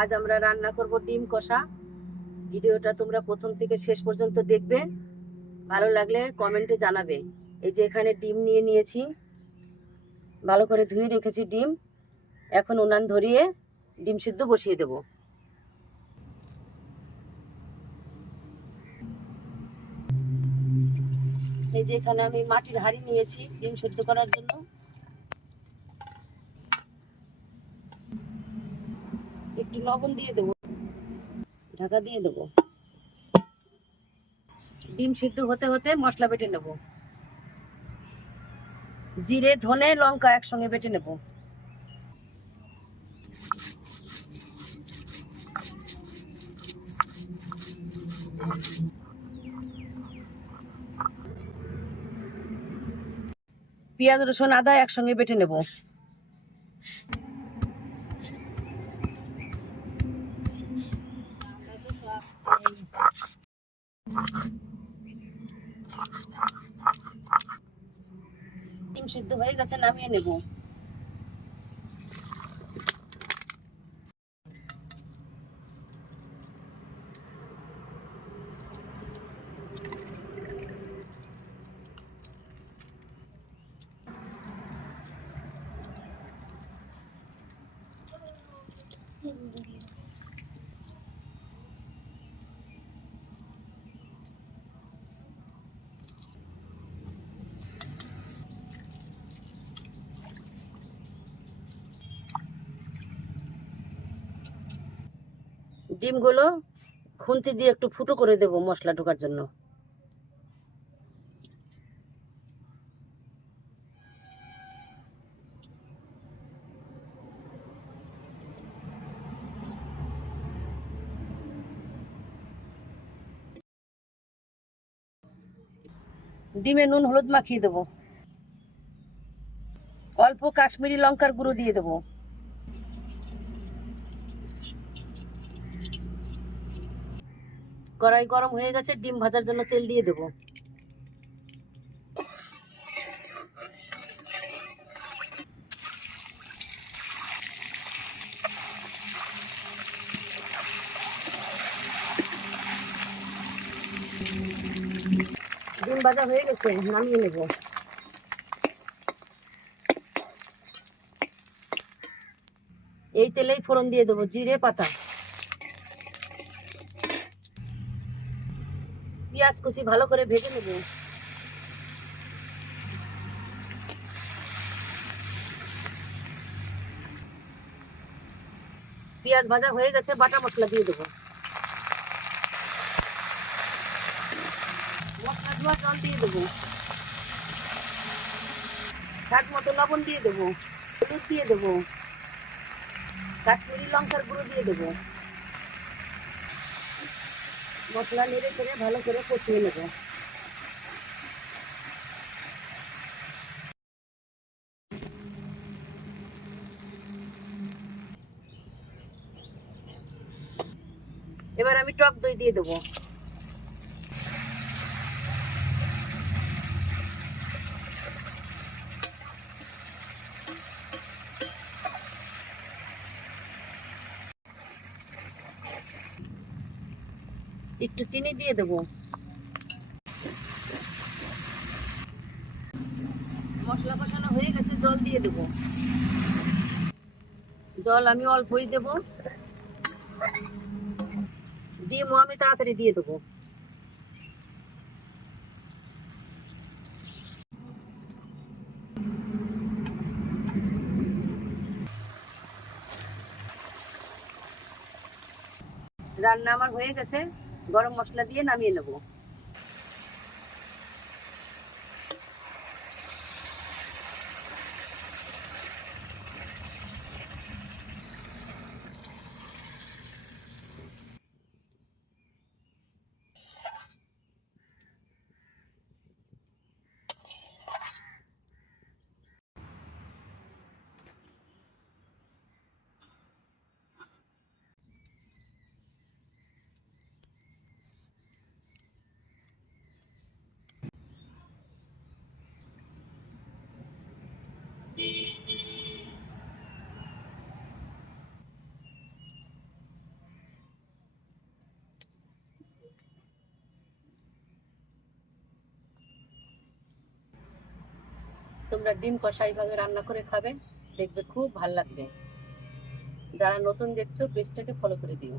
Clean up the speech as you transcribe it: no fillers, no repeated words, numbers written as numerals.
আজ আমরা রান্না করব ডিম কষা। ভিডিওটা তোমরা প্রথম থেকে শেষ পর্যন্ত দেখবে, ভালো লাগলে কমেন্টে জানাবে। এই যে এখানে ডিম নিয়ে নিয়েছি, ভালো করে ধুয়ে রেখেছি ডিম। এখন উনান ধরিয়ে ডিম সিদ্ধ বসিয়ে দেব। এই যে এখানে আমি মাটির হাঁড়ি নিয়েছি ডিম সিদ্ধ করার জন্য। একটু লবণ দিয়ে দেবো, ঢাকা দিয়ে দেবো। ডিম সিদ্ধ হতে হতে মশলা বেটে নেব। জিরে, ধনে, লঙ্কা একসঙ্গে বেটে নেব। পেঁয়াজ, রসুন, আদা একসঙ্গে বেটে নেব। ডিম সিদ্ধ হয়ে গেছে, নামিয়ে নেব। ডিমগুলো খুন্তি দিয়ে একটু ফুটো করে দেব মশলা ঢোকার জন্য। ডিমে নুন হলুদ মাখিয়ে দেবো। অল্প কাশ্মীরি লঙ্কার গুঁড়ো দিয়ে দেবো। কড়াই গরম হয়ে গেছে, ডিম ভাজার জন্য তেল দিয়ে দেবো। ডিম ভাজা হয়ে গেছে, নামিয়ে নেব। এই তেলেই ফোড়ন দিয়ে দেবো, জিরে, পাতা, পেঁয়াজ কুচি ভালো করে ভেজে নেব। পেঁয়াজ ভাজা হয়ে গেছে, বাটা মশলা দিয়ে দেবো। মশলা ধোয়া জল দিয়ে দেবো। স্বাদ মতো লবণ দিয়ে দেবো, হলুদ দিয়ে দেবো, কাশ্মীরি লঙ্কার গুঁড়ো দিয়ে দেবো। মশলা নেড়ে করে ভালো করে কষিয়ে নেব। এবার আমি টক দই দিয়ে দেবো। একটু চিনি দিয়ে দেবো। মশলা কষানো হয়ে গেছে, জল দিয়ে দেবো। জল আমি অল্পই দেবো। ডিমও আমি তাড়াতাড়ি দিয়ে দেবো। রান্না আমার হয়ে গেছে, গরম মশলা দিয়ে নামিয়ে নেব। তোমরা ডিম কষা এইভাবে রান্না করে খাবে, দেখবে খুব ভাল লাগবে। যারা নতুন দেখছো পেজটাকে ফলো করে দিও।